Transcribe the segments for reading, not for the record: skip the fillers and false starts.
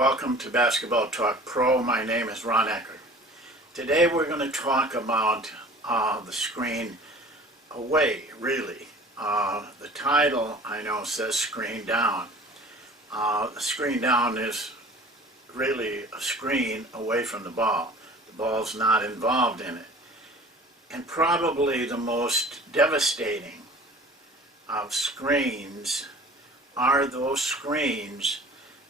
welcome to Basketball Talk Pro. My name is Ron Ekker. Today we're going to talk about the screen away, really. The title, I know, says screen down. The screen down is really a screen away from the ball. The ball's not involved in it. And probably the most devastating of screens are those screens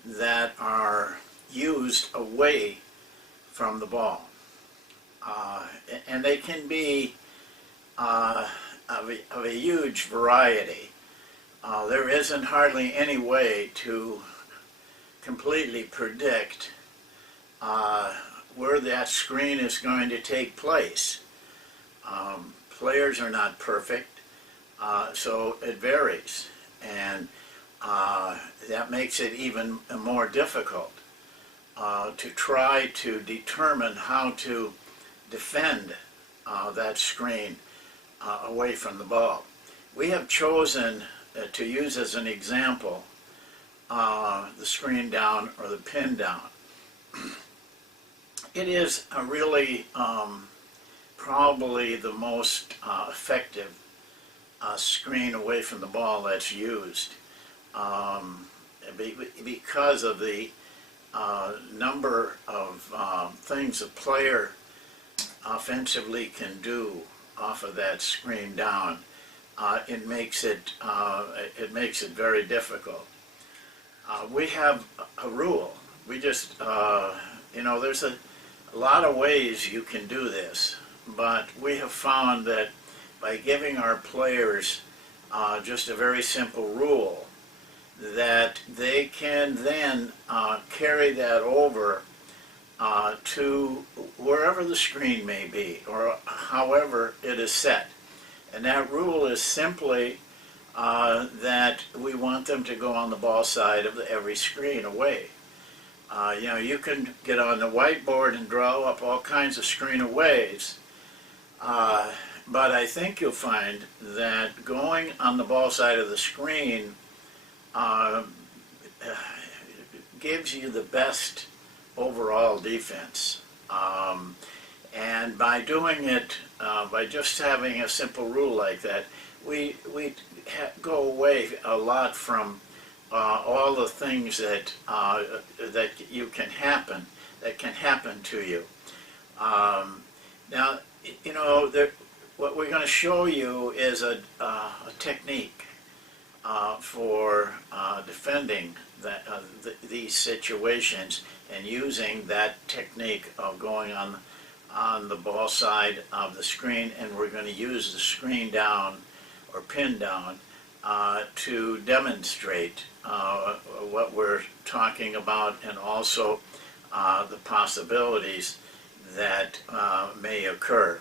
that are used away from the ball. And they can be of a huge variety. There isn't hardly any way to completely predict where that screen is going to take place. Players are not perfect, so it varies. And that makes it even more difficult to try to determine how to defend that screen away from the ball. We have chosen to use as an example the screen down or the pin down. It is a really probably the most effective screen away from the ball that's used. Because of the number of things a player offensively can do off of that screen down, it makes it very difficult. We have a rule. We just there's a lot of ways you can do this, but we have found that by giving our players just a very simple rule, that they can then carry that over to wherever the screen may be, or however it is set. And that rule is simply that we want them to go on the ball side of every screen away. You can get on the whiteboard and draw up all kinds of screen aways, but I think you'll find that going on the ball side of the screen gives you the best overall defense. And by doing it, by just having a simple rule like that, we go away a lot from all the things that can happen to you. Now, what we're going to show you is a technique for defending these situations, and using that technique of going on the ball side of the screen, and we're going to use the screen down or pin down to demonstrate what we're talking about, and also the possibilities that may occur.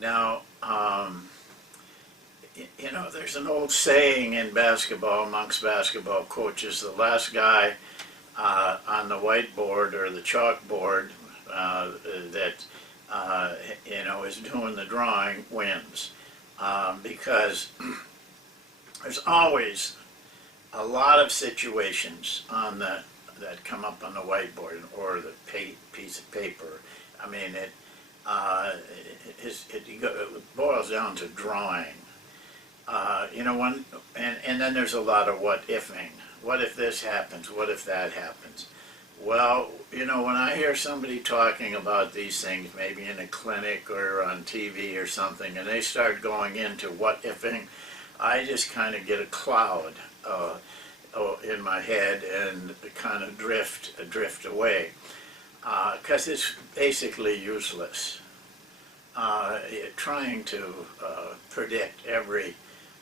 Now, there's an old saying in basketball, amongst basketball coaches: the last guy on the whiteboard or the chalkboard that is doing the drawing wins, because there's always a lot of situations that come up on the whiteboard or the piece of paper. I mean, it boils down to drawing. And then there's a lot of what ifing. What if this happens? What if that happens? Well, when I hear somebody talking about these things, maybe in a clinic or on TV or something, and they start going into what ifing, I just kind of get a cloud in my head and kind of drift away, because it's basically useless. Trying to predict every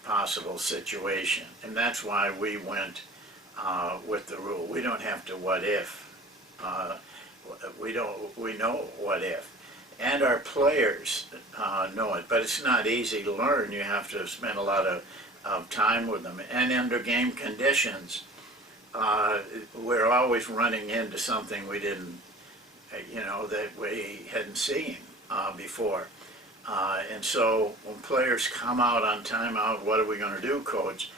possible situation, and that's why we went with the rule. We don't have to what if. We know what if, and our players know it. But it's not easy to learn. You have to spend a lot of time with them, and under game conditions, we're always running into something we didn't, that we hadn't seen before. And so when players come out on timeout, what are we going to do, coach?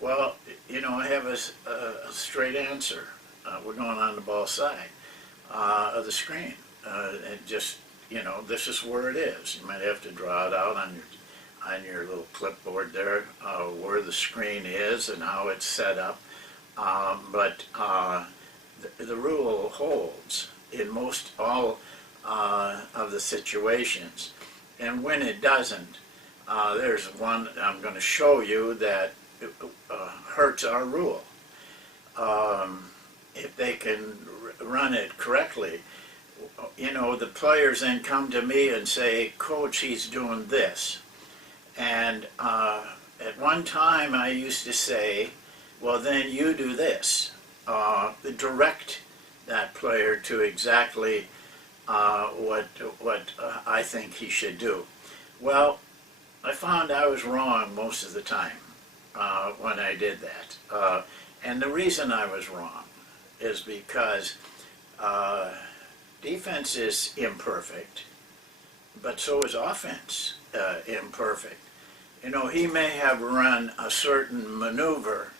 Well, I have a straight answer. we're going on the ball side of the screen. And just, this is where it is. You might have to draw it out on your little clipboard there, where the screen is and how it's set up. But the rule holds in most all of the situations. And when it doesn't, there's one I'm going to show you that hurts our rule. If they can run it correctly, the players then come to me and say, "Coach, he's doing this." And at one time I used to say, "Well, then you do this." Direct that player to exactly what I think he should do. Well, I found I was wrong most of the time when I did that. And the reason I was wrong is because defense is imperfect, but so is offense imperfect. He may have run a certain maneuver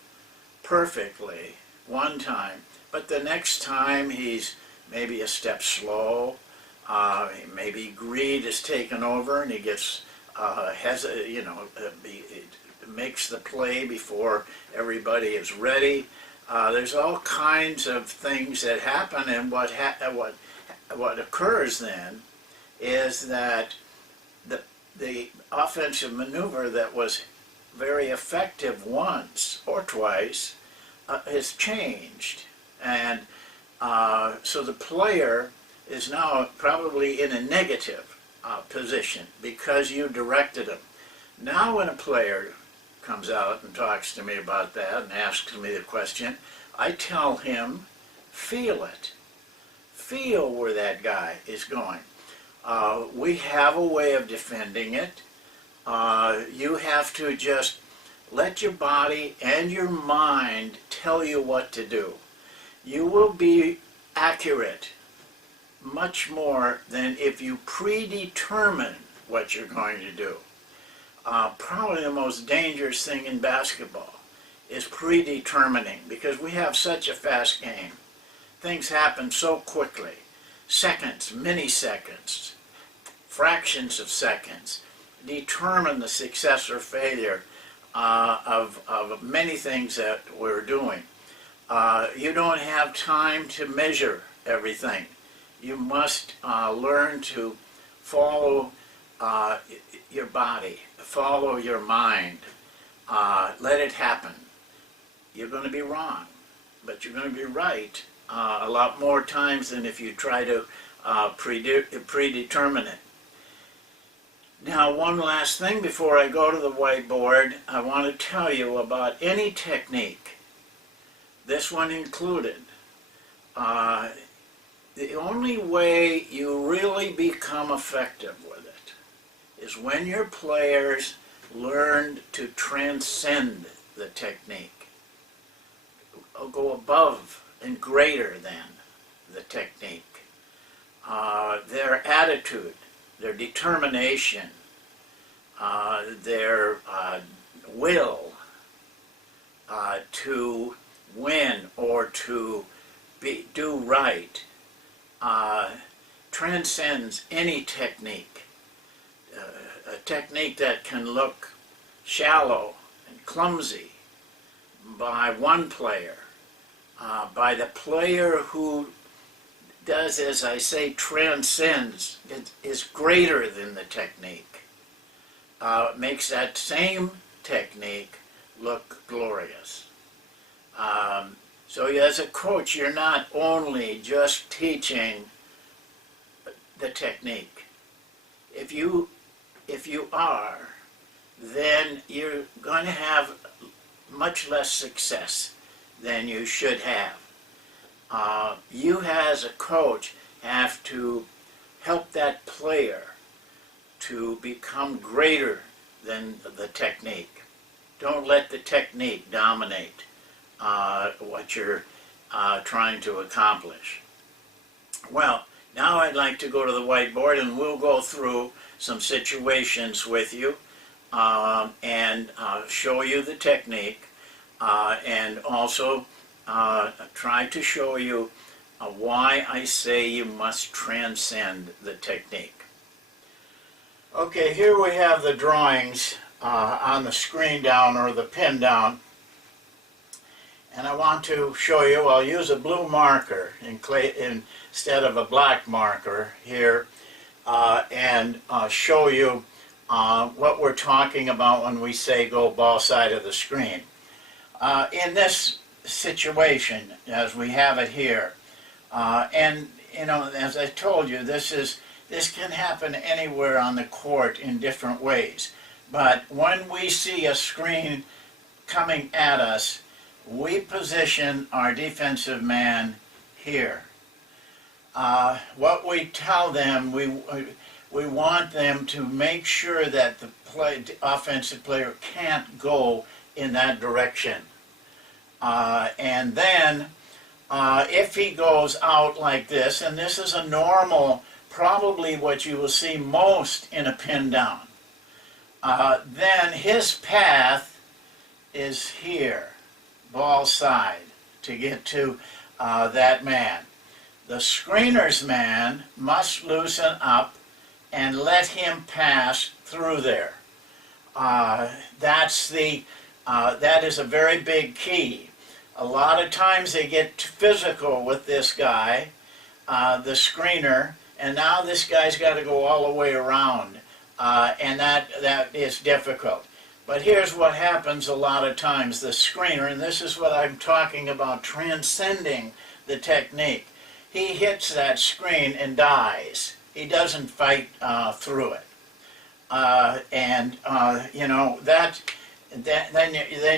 perfectly one time, but the next time he's maybe a step slow, maybe greed is taken over and he gets makes the play before everybody is ready. There's all kinds of things that happen, and what occurs then is that the offensive maneuver that was very effective once or twice has changed, and so the player is now probably in a negative position because you directed him. Now when a player comes out and talks to me about that and asks me the question, I tell him, feel it. Feel where that guy is going. We have a way of defending it. You have to just let your body and your mind tell you what to do. You will be accurate much more than if you predetermine what you're going to do. Probably the most dangerous thing in basketball is predetermining, because we have such a fast game. Things happen so quickly. Seconds, milliseconds, fractions of seconds determine the success or failure of many things that we're doing. You don't have time to measure everything. You must learn to follow your body, follow your mind, let it happen. You're going to be wrong, but you're going to be right a lot more times than if you try to predetermine it. Now, one last thing before I go to the whiteboard, I want to tell you about any technique, this one included. The only way you really become effective with it is when your players learn to transcend the technique, go above and greater than the technique. Their attitude, their determination, their will to win or to do right transcends any technique. A technique that can look shallow and clumsy by one player, by the player who does, as I say, transcends, is greater than the technique, makes that same technique look glorious. So as a coach, you're not only just teaching the technique. If you are, then you're going to have much less success than you should have. You as a coach have to help that player to become greater than the technique. Don't let the technique dominate what you're trying to accomplish. Well, now I'd like to go to the whiteboard and we'll go through some situations with you and show you the technique and also try to show you why I say you must transcend the technique. Okay, here we have the drawings on the screen down or the pin down. And I want to show you, I'll use a blue marker instead of a black marker here, and show you what we're talking about when we say go ball side of the screen. In this situation, as we have it here, and you know, as I told you, this can happen anywhere on the court in different ways. But when we see a screen coming at us, we position our defensive man here. What we tell them, we want them to make sure that the offensive player can't go in that direction. And then if he goes out like this, and this is a normal, probably what you will see most in a pin down, then his path is here, ball side, to get to that man. The screener's man must loosen up and let him pass through there. That is a very big key. A lot of times they get physical with this guy, the screener, and now this guy's got to go all the way around, and that is difficult. But here's what happens a lot of times. The screener, and this is what I'm talking about, transcending the technique. He hits that screen and dies. He doesn't fight through it. You know, then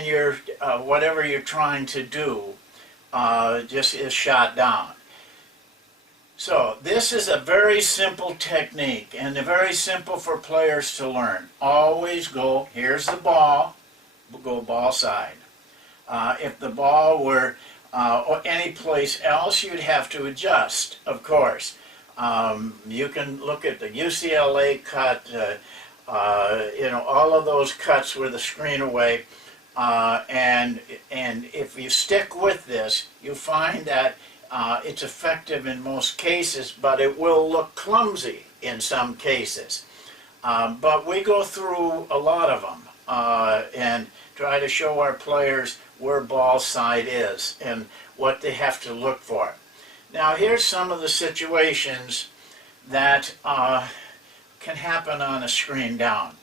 you're whatever you're trying to do just is shot down. So this is a very simple technique, and very simple for players to learn. Always go, here's the ball, go ball side. If the ball were any place else, you'd have to adjust, of course. You can look at the UCLA cut, you know, all of those cuts were the screen away, and if you stick with this, you find that it's effective in most cases, but it will look clumsy in some cases. But we go through a lot of them and try to show our players where ball side is and what they have to look for. Now here's some of the situations that can happen on a screen down.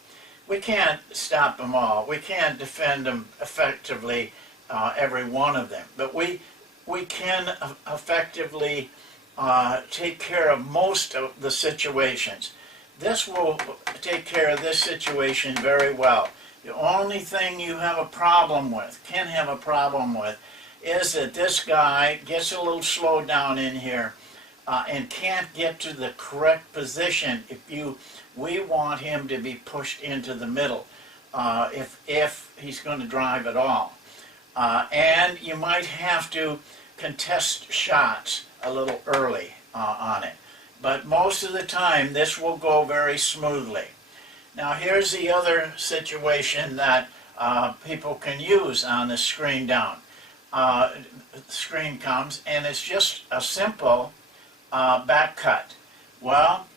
We can't stop them all. We can't defend them effectively, every one of them. But we can effectively take care of most of the situations. This will take care of this situation very well. The only thing you have a problem with, can have a problem with, is that this guy gets a little slowed down in here and can't get to the correct position. We want him to be pushed into the middle if he's going to drive at all. And you might have to contest shots a little early on it. But most of the time this will go very smoothly. Now here's the other situation that people can use on the screen down. The screen comes and it's just a simple back cut. Well,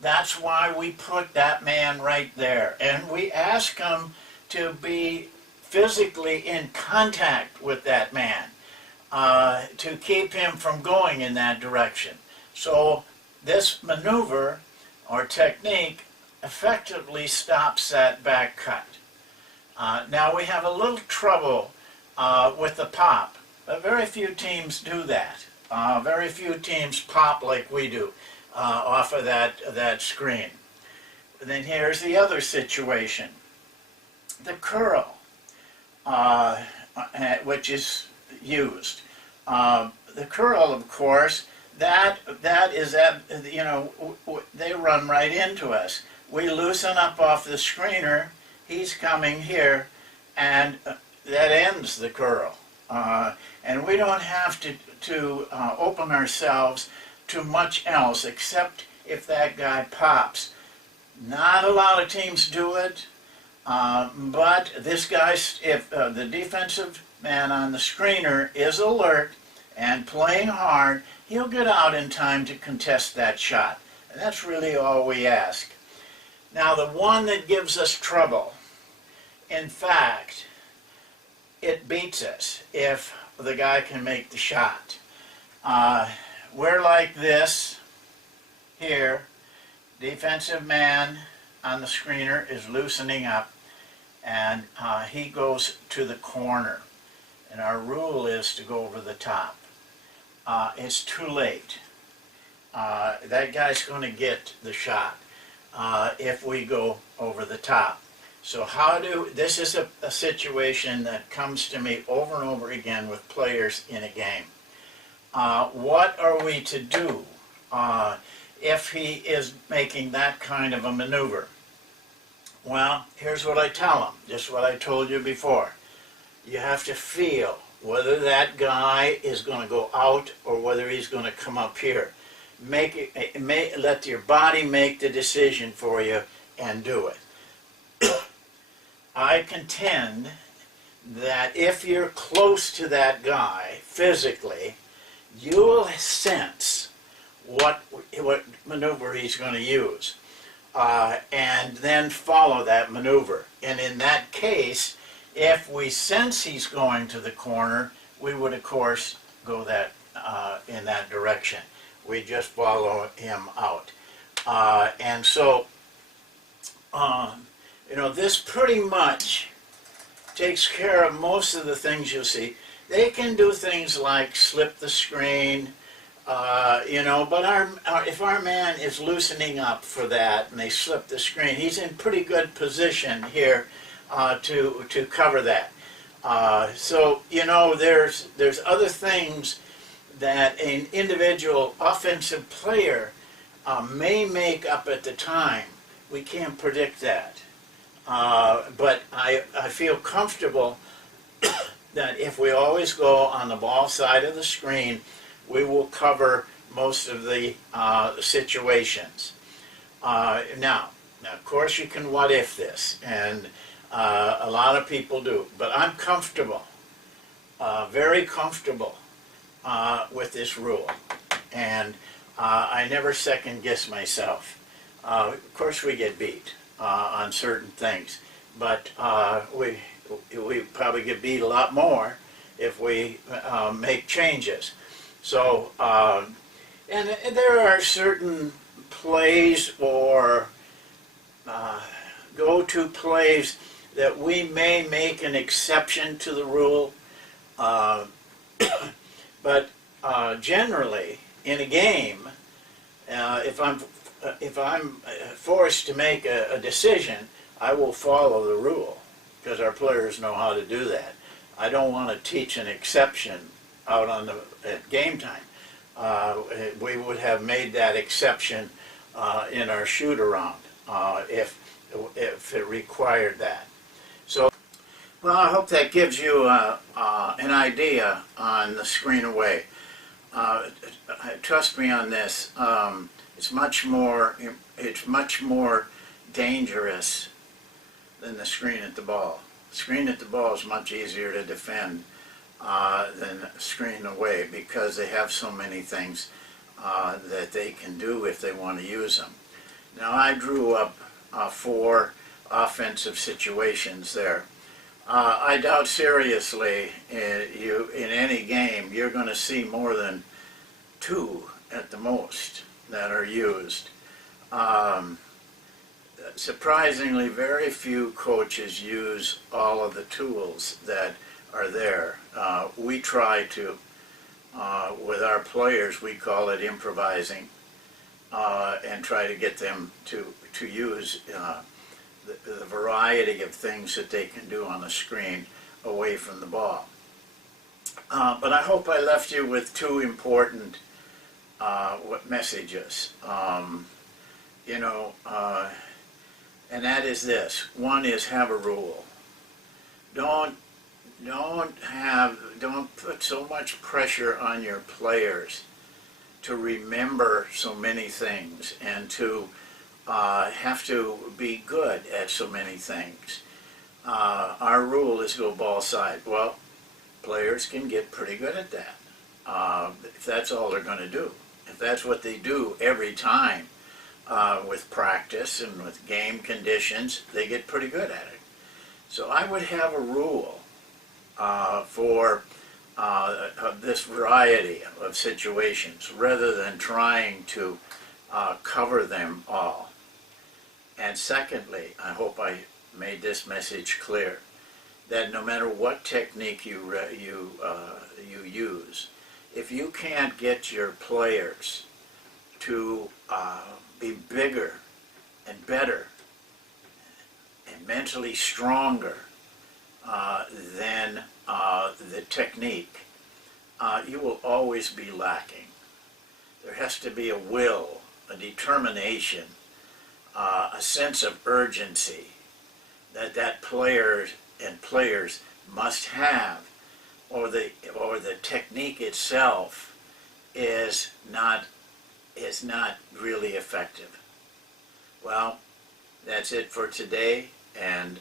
that's why we put that man right there, and we ask him to be physically in contact with that man to keep him from going in that direction. So this maneuver or technique effectively stops that back cut. Now we have a little trouble with the pop, but very few teams do that. Very few teams pop like we do off of that screen. And then here's the other situation. The curl, which is used. The curl, of course, that is that, you know, they run right into us. We loosen up off the screener, he's coming here, and that ends the curl. And we don't have to open ourselves to much else except if that guy pops. Not a lot of teams do it, But this guy, if the defensive man on the screener is alert and playing hard, he'll get out in time to contest that shot. And that's really all we ask. Now, the one that gives us trouble, in fact, it beats us if the guy can make the shot. We're like this here. Defensive man on the screener is loosening up, and he goes to the corner. And our rule is to go over the top. It's too late. That guy's going to get the shot if we go over the top. So this is a situation that comes to me over and over again with players in a game. What are we to do if he is making that kind of a maneuver? Well, here's what I tell him, just what I told you before. You have to feel whether that guy is going to go out or whether he's going to come up here. Let your body make the decision for you and do it. I contend that if you're close to that guy physically, you will sense what maneuver he's going to use, and then follow that maneuver. And in that case, if we sense he's going to the corner, we would of course go in that direction. We just follow him out. And so, this pretty much takes care of most of the things you'll see. They can do things like slip the screen, but if our man is loosening up for that and they slip the screen, he's in pretty good position here to cover that. So there's other things that an individual offensive player may make up at the time. We can't predict that. But I feel comfortable that if we always go on the ball side of the screen, we will cover most of the situations. Now, of course, you can what if this, and a lot of people do, but I'm comfortable, very comfortable with this rule, and I never second guess myself. Of course, we get beat on certain things, but we probably get beat a lot more if we make changes. So, and there are certain plays or go-to plays that we may make an exception to the rule, but generally in a game, if I'm forced to make a decision, I will follow the rule because our players know how to do that. I don't want to teach an exception out at game time. We would have made that exception in our shoot-around if it required that. So, well, I hope that gives you an idea on the screen away. Trust me on this. It's much more dangerous than the screen at the ball. Screen at the ball is much easier to defend than screen away because they have so many things that they can do if they want to use them. Now, I drew up 4 offensive situations there. I doubt seriously in any game you're going to see more than 2 at the most that are used. Surprisingly, very few coaches use all of the tools that are there. We try to, with our players, we call it improvising, and try to get them to use the variety of things that they can do on the screen away from the ball. But I hope I left you with 2 important messages. And that is this. One is have a rule. Don't put so much pressure on your players to remember so many things and to have to be good at so many things. our rule is go ball side. Well, players can get pretty good at that if that's all they're going to do. If that's what they do every time with practice and with game conditions, they get pretty good at it. So I would have a rule for this variety of situations rather than trying to cover them all. And secondly, I hope I made this message clear, that no matter what technique you use, if you can't get your players to be bigger and better and mentally stronger than the technique, you will always be lacking. There has to be a will, a determination, a sense of urgency that players must have, or the technique itself is not really effective. Well, that's it for today, and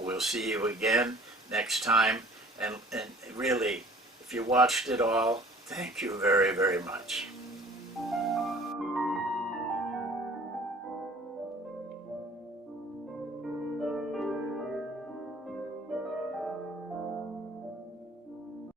we'll see you again next time. And really, if you watched it all, thank you very, very much.